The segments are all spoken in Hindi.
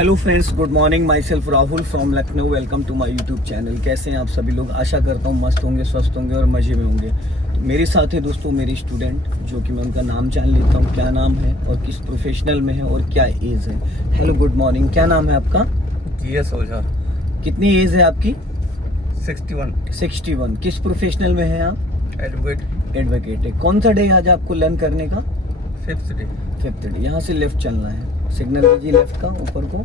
Hello friends, good morning. My self Rahul from Lucknow. Welcome to my YouTube channel. कैसे हैं आप सभी लोग? आशा करता हूँ मस्त होंगे, स्वस्थ होंगे और मज़े में होंगे। तो मेरे साथ है दोस्तों मेरी स्टूडेंट, जो कि मैं उनका नाम जान लेता हूँ, क्या नाम है और किस प्रोफेशनल में है और क्या एज है। Hello, good morning. क्या नाम है आपका? GS ओझा। कितनी एज है आपकी? 61। 61। किस प्रोफेशनल में है आप? एडवोकेट है। कौन सा डे आज आपको लर्न करने का? 5th day. 5th day. यहाँ से लेफ्ट चलना है, सिग्नल दीजिए लेफ्ट का ऊपर को।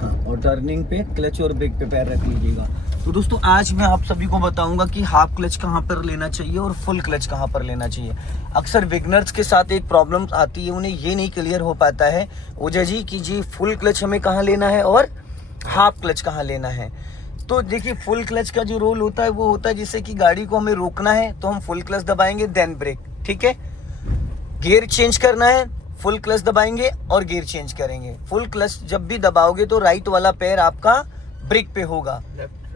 हाँ, और टर्निंग पे क्लच और ब्रेक पे पैर रख लीजिएगा। तो दोस्तों आज मैं आप सभी को बताऊंगा कि हाफ क्लच कहाँ पर लेना चाहिए और फुल क्लच कहाँ पर लेना चाहिए। अक्सर बिगनर्स के साथ एक प्रॉब्लम आती है, उन्हें ये नहीं क्लियर हो पाता है ओझा जी कि जी फुल क्लच हमें कहाँ लेना है और हाफ क्लच कहाँ लेना है। तो देखिए, फुल क्लच का जो रोल होता है वो होता है जैसे कि गाड़ी को हमें रोकना है तो हम फुल क्लच दबाएंगे देन ब्रेक, ठीक है। गियर चेंज करना है, फुल क्लच दबाएंगे और गियर चेंज करेंगे। फुल क्लच जब भी दबाओगे तो राइट वाला पैर आपका ब्रेक पे होगा,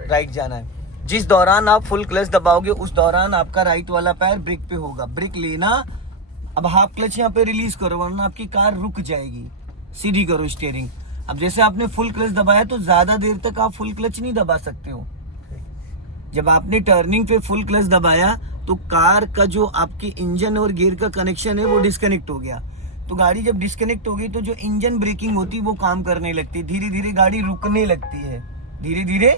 राइट जाना है। जिस दौरान आप फुल क्लच दबाओगे उस दौरान आपका राइट वाला पैर ब्रेक पे होगा, ब्रेक लेना। अब हाफ क्लच यहाँ पे रिलीज करो वरना आपकी कार रुक जाएगी। सीधी करो स्टीयरिंग। अब जैसे आपने फुल क्लच दबाया तो ज्यादा देर तक आप फुल क्लच नहीं दबा सकते हो। जब आपने टर्निंग पे फुल क्लच दबाया तो कार का जो आपके इंजन और गियर का कनेक्शन है वो डिस्कनेक्ट हो गया। तो गाड़ी जब डिस्कनेक्ट हो गई तो जो इंजन ब्रेकिंग होती है वो काम करने लगती है, धीरे धीरे गाड़ी रुकने लगती है, धीरे धीरे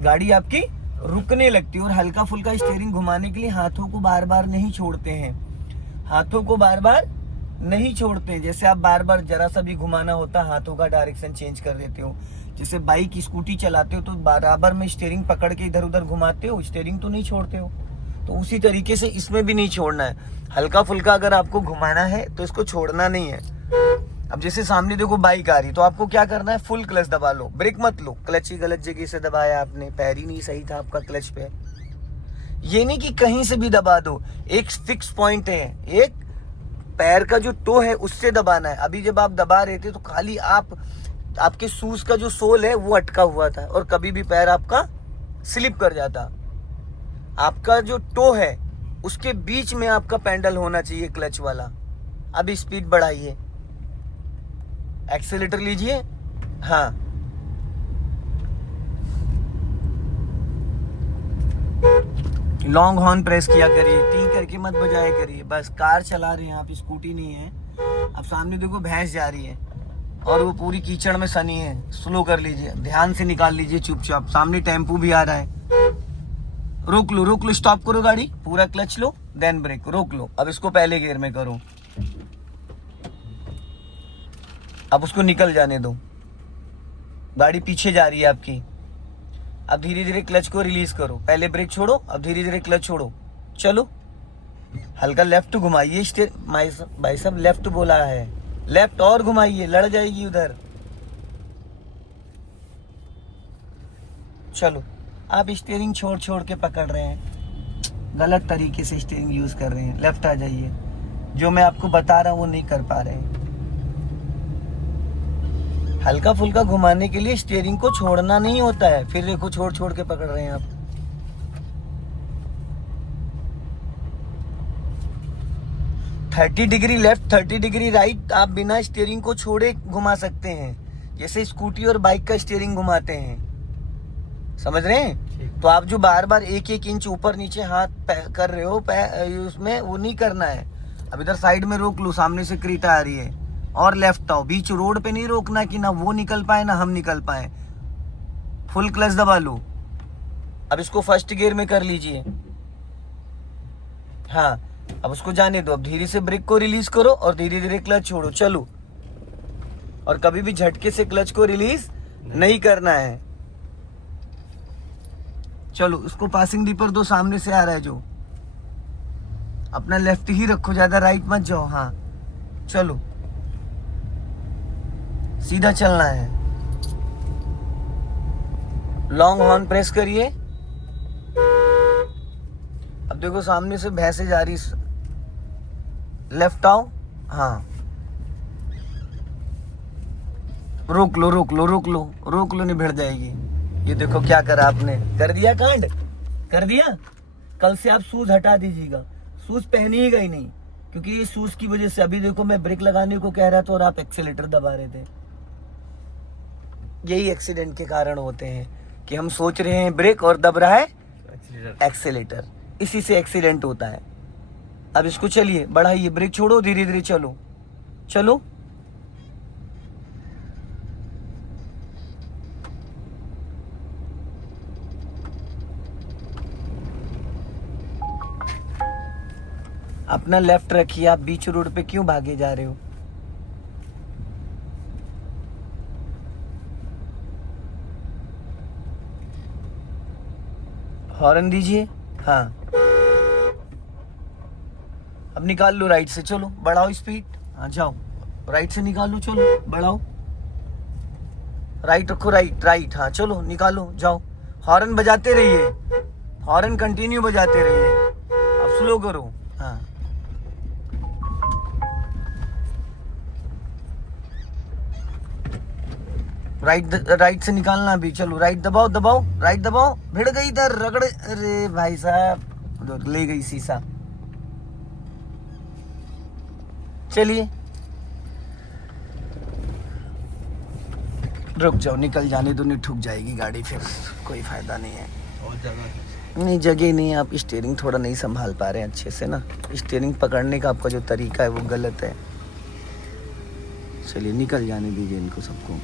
गाड़ी आपकी रुकने लगती है। और हल्का फुल्का स्टीयरिंग घुमाने के लिए हाथों को बार बार नहीं छोड़ते हैं, हाथों को बार बार नहीं छोड़ते हैं। जैसे आप बार बार जरा सा भी घुमाना होता हाथों का डायरेक्शन चेंज कर देते हो। जैसे बाइक स्कूटी चलाते हो तो बराबर में स्टीयरिंग पकड़ के इधर उधर घुमाते हो, स्टीयरिंग तो नहीं छोड़ते हो। तो उसी तरीके से इसमें भी नहीं छोड़ना है। हल्का फुल्का अगर आपको घुमाना है तो इसको छोड़ना नहीं है। अब जैसे सामने देखो बाइक आ रही तो आपको क्या करना है, फुल क्लच दबा लो, ब्रेक मत लो। क्लच की गलत जगह से दबाया आपने, पैर ही नहीं सही था आपका क्लच पे। ये नहीं कि कहीं से भी दबा दो, एक फिक्स पॉइंट है, एक पैर का जो टो है उससे दबाना है। अभी जब आप दबा रहे थे तो खाली आपके शूज का जो सोल है वो अटका हुआ था और कभी भी पैर आपका स्लिप कर जाता। आपका जो टो है उसके बीच में आपका पैडल होना चाहिए क्लच वाला। अब स्पीड बढ़ाइए, एक्सेलेटर लीजिए। हाँ, लॉन्ग हॉर्न प्रेस किया करिए, टी करके मत बजाया करिए। बस कार चला रहे हैं आप, स्कूटी नहीं है। अब सामने देखो भैंस जा रही है और वो पूरी कीचड़ में सनी है, स्लो कर लीजिए, ध्यान से निकाल लीजिए चुपचाप। सामने टेम्पू भी आ रहा है, रोक लो, स्टॉप करो गाड़ी, पूरा क्लच लो देन ब्रेक, रोक लो। अब इसको पहले गियर में करो, अब उसको निकल जाने दो, गाड़ी पीछे जा रही है आपकी। अब धीरे धीरे क्लच को रिलीज करो, पहले ब्रेक छोड़ो, अब धीरे धीरे क्लच छोड़ो, चलो। हल्का लेफ्ट घुमाइए, भाई साहब लेफ्ट बोला है, लेफ्ट और घुमाइए, लड़ जाएगी उधर। चलो, आप स्टीयरिंग छोड़ के पकड़ रहे हैं, गलत तरीके से स्टीयरिंग यूज कर रहे हैं। लेफ्ट आ जाइए, जो मैं आपको बता रहा हूं वो नहीं कर पा रहे हैं। हल्का फुल्का घुमाने के लिए स्टीयरिंग को छोड़ना नहीं होता है। फिर देखो छोड़ के पकड़ रहे हैं आप। Thirty degree left, 30 degree right आप बिना स्टीयरिंग को छोड़े घुमा सकते हैं, जैसे स्कूटी और बाइक का स्टीयरिंग घुमाते हैं। समझ रहे हैं? तो आप जो बार बार एक इंच ऊपर नीचे हाथ कर रहे हो उसमें वो नहीं करना है। अब इधर साइड में रोक लो, सामने से क्रेटा आ रही है, और लेफ्ट आओ। बीच रोड पे नहीं रोकना कि ना वो निकल पाए ना हम निकल पाए। फुल क्लच दबा लो। अब इसको फर्स्ट गियर में कर लीजिए। हाँ, अब उसको जाने दो। अब धीरे से ब्रेक को रिलीज करो और धीरे धीरे क्लच छोड़ो, चलो। और कभी भी झटके से क्लच को रिलीज नहीं करना है। चलो, उसको पासिंग डीपर दो, सामने से आ रहा है जो। अपना लेफ्ट ही रखो, ज्यादा राइट मत जाओ। हाँ, चलो, सीधा चलना है। लॉन्ग हॉर्न प्रेस करिए। अब देखो सामने से भैंसे जा रही, लेफ्ट आओ। हाँ, रोक लो, नहीं भिड़ जाएगी। ये देखो क्या करा आपने, कर दिया कांड, कर दिया। कल से आप शूज हटा दीजिएगा, शूज पहनिएगा ही नहीं, क्योंकि ये शूज की वजह से। अभी देखो मैं ब्रेक लगाने को कह रहा था और आप एक्सेलेटर दबा रहे थे। यही एक्सीडेंट के कारण होते हैं कि हम सोच रहे हैं ब्रेक और दब रहा है एक्सीलेटर, इसी से एक्सीडेंट होता है। अब इसको चलिए बढ़ाइए, ब्रेक छोड़ो, धीरे धीरे चलो चलो। अपना लेफ्ट रखिए, आप बीच रोड पे क्यों भागे जा रहे हो? हॉर्न दीजिए। हाँ, अब निकाल लो राइट से, चलो बढ़ाओ स्पीड। हाँ जाओ, राइट से निकालो, चलो बढ़ाओ, राइट रखो, राइट राइट, हाँ चलो निकालो, जाओ। हॉर्न बजाते रहिए, हॉर्न कंटिन्यू बजाते रहिए। अब स्लो करो। हाँ, राइट से निकालना अभी, चलो राइट दबाओ दबाओ, राइट दबाओ, भिड़ गई इधर, रगड़, अरे भाई साहब ले गई शीशा। चलिए रुक जाओ, निकल जाने दो, नहीं ठुक जाएगी गाड़ी, फिर कोई फायदा नहीं है। और जगह नहीं जगह नहीं है, आप स्टीयरिंग थोड़ा नहीं संभाल पा रहे हैं अच्छे से ना, स्टीयरिंग पकड़ने का आपका जो तरीका है वो गलत है। चलिए निकल जाने दीजिए इनको सबको।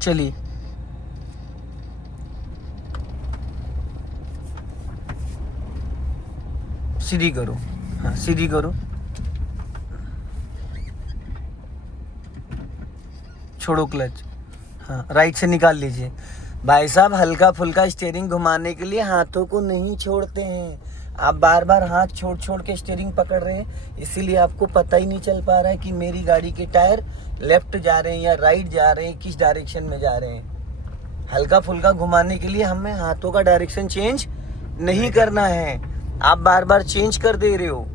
चलिए सीधी करो, हाँ सीधी करो, छोड़ो क्लच। हाँ राइट से निकाल लीजिए। भाई साहब हल्का फुल्का स्टीयरिंग घुमाने के लिए हाथों को नहीं छोड़ते हैं, आप बार बार हाथ छोड़ छोड़ के स्टीयरिंग पकड़ रहे हैं, इसीलिए आपको पता ही नहीं चल पा रहा है कि मेरी गाड़ी के टायर लेफ्ट जा रहे हैं या राइट जा रहे हैं, किस डायरेक्शन में जा रहे हैं। हल्का फुल्का घुमाने के लिए हमें हाथों का डायरेक्शन चेंज नहीं करना है, आप बार बार चेंज कर दे रहे हो।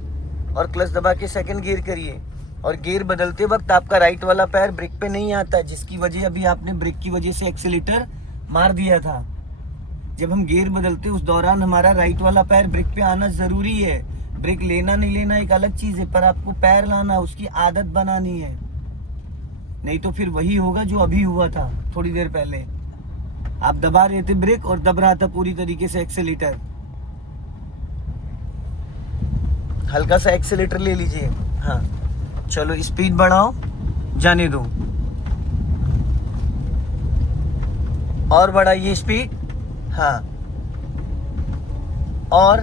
और क्लच दबा के सेकंड गियर करिए, और गियर बदलते वक्त आपका राइट वाला पैर ब्रेक पे नहीं आता, जिसकी वजह अभी आपने ब्रेक की वजह से एक्सीलेटर मार दिया था। जब हम गियर बदलते उस दौरान हमारा राइट वाला पैर ब्रेक पे आना जरूरी है। ब्रेक लेना नहीं लेना एक अलग चीज है, पर आपको पैर लाना, उसकी आदत बनानी है, नहीं तो फिर वही होगा जो अभी हुआ था थोड़ी देर पहले। आप दबा रहे थे ब्रेक और दब रहा था पूरी तरीके से एक्सीलेटर। हल्का सा एक्सीलेटर ले लीजिए। हाँ चलो स्पीड बढ़ाओ, जाने दो, और बढ़ाइए स्पीड। हाँ और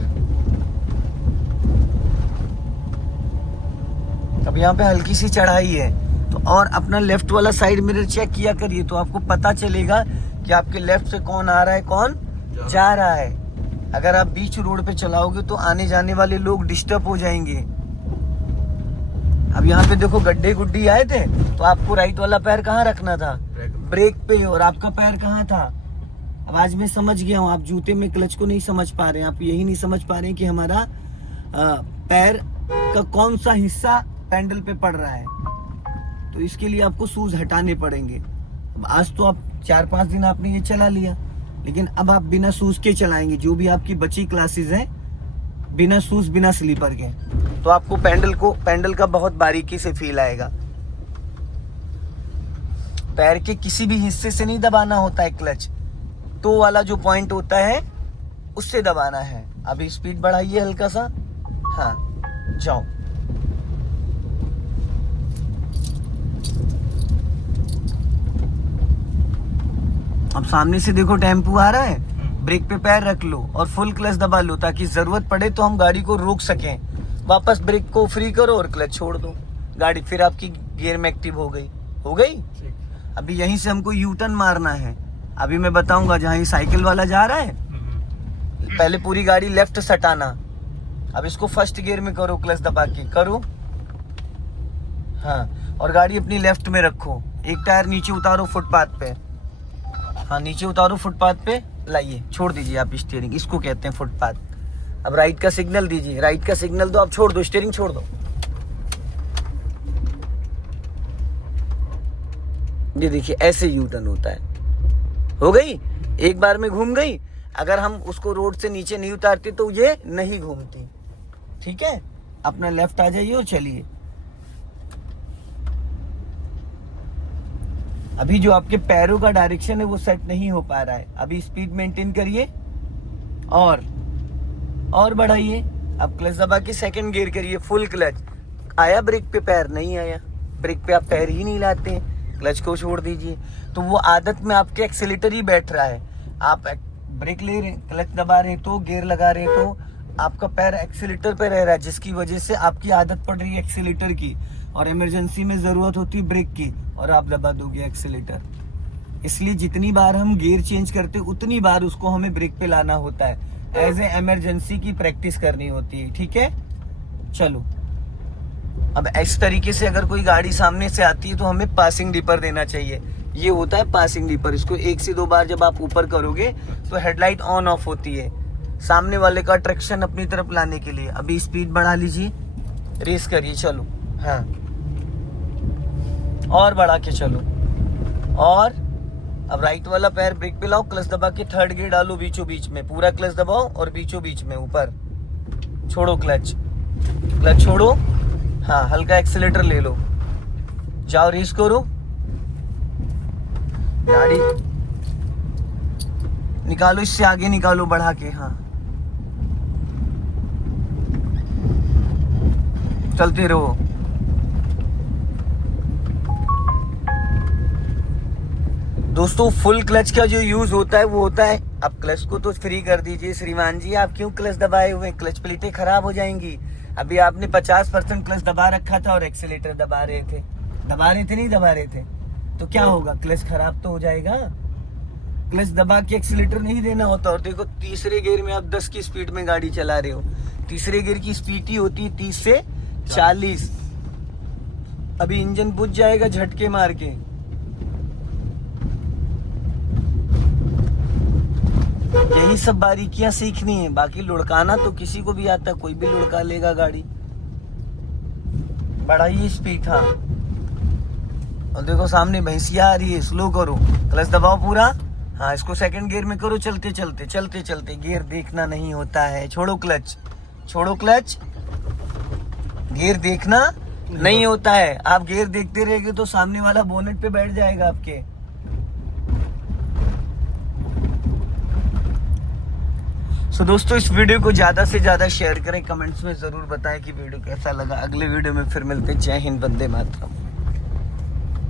अब यहाँ पे हल्की सी चढ़ाई है, तो और अपना लेफ्ट वाला साइड मिरर चेक किया करिए, तो आपको पता चलेगा कि आपके लेफ्ट से कौन आ रहा है कौन जा रहा है। अगर आप बीच रोड पे चलाओगे तो आने जाने वाले लोग डिस्टर्ब हो जाएंगे। अब यहाँ पे देखो गड्ढे गुड्डी आए थे, तो आपको राइट वाला पैर कहाँ रखना था? ब्रेक पे, और आपका पैर कहाँ था? अब आज मैं समझ गया हूँ, आप जूते में क्लच को नहीं समझ पा रहे हैं, आप यही नहीं समझ पा रहे हैं कि हमारा पैर का कौन सा हिस्सा पैडल पे पड़ रहा है। तो इसके लिए आपको शूज हटाने पड़ेंगे। अब आज तो आप 4-5 दिन आपने ये चला लिया, लेकिन अब आप बिना शूज के चलाएंगे, जो भी आपकी बची क्लासेस हैं बिना शूज बिना स्लीपर के, तो आपको पैडल का बहुत बारीकी से फील आएगा। पैर के किसी भी हिस्से से नहीं दबाना होता है क्लच, तो वाला जो पॉइंट होता है उससे दबाना है। अभी स्पीड बढ़ाइए हल्का सा। हाँ जाओ, अब सामने से देखो टेम्पू आ रहा है, ब्रेक पे पैर रख लो और फुल क्लच दबा लो, ताकि जरूरत पड़े तो हम गाड़ी को रोक सकें। वापस ब्रेक को फ्री करो और क्लच छोड़ दो, गाड़ी फिर आपकी गियर में एक्टिव हो गई। अभी यहीं से हमको यू टर्न मारना है। अभी मैं बताऊंगा, जहाँ ये साइकिल वाला जा रहा है, पहले पूरी गाड़ी लेफ्ट सटाना। अब इसको फर्स्ट गियर में करो, क्लच दबा के करो। हाँ, और गाड़ी अपनी लेफ्ट में रखो, एक टायर नीचे उतारो फुटपाथ पे। हाँ नीचे उतारो फुटपाथ पे, लाइए, छोड़ दीजिए आप स्टीयरिंग, इसको कहते हैं फुटपाथ। अब राइट का सिग्नल दीजिए, राइट का सिग्नल दो, आप छोड़ दो स्टीयरिंग, छोड़ दो, ये देखिए ऐसे यू टर्न होता है। हो गई, एक बार में घूम गई। अगर हम उसको रोड से नीचे नहीं उतारते तो ये नहीं घूमती। ठीक है, अपना लेफ्ट आ जाइए और चलिए। अभी जो आपके पैरों का डायरेक्शन है वो सेट नहीं हो पा रहा है। अभी स्पीड मेंटेन करिए और बढ़ाइए। अब क्लच दबा के सेकंड गियर करिए, फुल क्लच। आया ब्रेक पे पैर? नहीं आया। ब्रेक पे आप पैर ही नहीं लाते हैं, क्लच को छोड़ दीजिए। तो वो आदत में आपके एक्सीलेटर ही बैठ रहा है। आप ब्रेक ले रहे, क्लच दबा रहे तो, गियर लगा रहे तो आपका पैर एक्सीलेटर पे रह रहा है, जिसकी वजह से आपकी आदत पड़ रही है एक्सीलेटर की, और इमरजेंसी में जरूरत होती है ब्रेक की, और आप दबा दोगे एक्सीलेटर। इसलिए जितनी बार हम गियर चेंज करते उतनी बार उसको हमें ब्रेक पे लाना होता है। एज ए इमरजेंसी की प्रैक्टिस करनी होती है। ठीक है, चलो। अब इस तरीके से अगर कोई गाड़ी सामने से आती है तो हमें पासिंग डिपर देना चाहिए। ये होता है पासिंग डिपर। इसको 1 से 2 बार जब आप ऊपर करोगे तो हेडलाइट ऑन ऑफ होती है, सामने वाले का ट्रैक्शन अपनी तरफ लाने के लिए। अभी स्पीड बढ़ा लीजिए, रेस करिए, चलो। हाँ, और बढ़ा के चलो। और अब राइट वाला पैर ब्रेक पे लाओ, क्लच दबा के थर्ड गियर डालो बीचों बीच में। पूरा क्लच दबाओ और बीचों बीच में ऊपर छोड़ो, क्लच छोड़ो। हाँ, हल्का एक्सीलेटर ले लो, जाओ रेस करो। गाड़ी निकालो, इससे आगे निकालो बढ़ा के। हाँ, चलते रहो। दोस्तों, फुल क्लच का जो यूज होता है वो होता है, अब क्लच को तो फ्री कर दीजिए। श्रीमान जी, आप क्यों क्लच दबाए हुए? क्लच प्लेटें खराब हो जाएंगी। अभी आपने 50% क्लच दबा रखा था और एक्सीलेटर दबा रहे थे, नहीं दबा रहे थे, तो क्या होगा? क्लच खराब तो हो जाएगा। क्लच दबा के एक्सीलेटर नहीं देना होता। और देखो, तीसरे गियर में आप 10 की स्पीड में गाड़ी चला रहे हो। तीसरे गियर की स्पीड ही होती है 30 से 40। अभी इंजन बुझ जाएगा झटके मार के। यही सब बारीकियां सीखनी है। बाकी लुढ़काना तो किसी को भी आता, कोई भी लुढ़का लेगा गाड़ी। बढ़ाइए स्पीड। हाँ, और देखो सामने भैंसिया आ रही है, स्लो करो, क्लच दबाओ पूरा। हाँ, इसको सेकंड गियर में करो, चलते चलते। गियर देखना नहीं होता है, छोड़ो क्लच। गियर देखना नहीं होता है। आप गियर देखते रहेंगे तो सामने वाला बोनेट पे बैठ जाएगा आपके। सो दोस्तों, इस वीडियो को ज्यादा से ज्यादा शेयर करें, कमेंट्स में जरूर बताएं कि वीडियो कैसा लगा। अगले वीडियो में फिर मिलते हैं। जय हिंद, वंदे मातरम।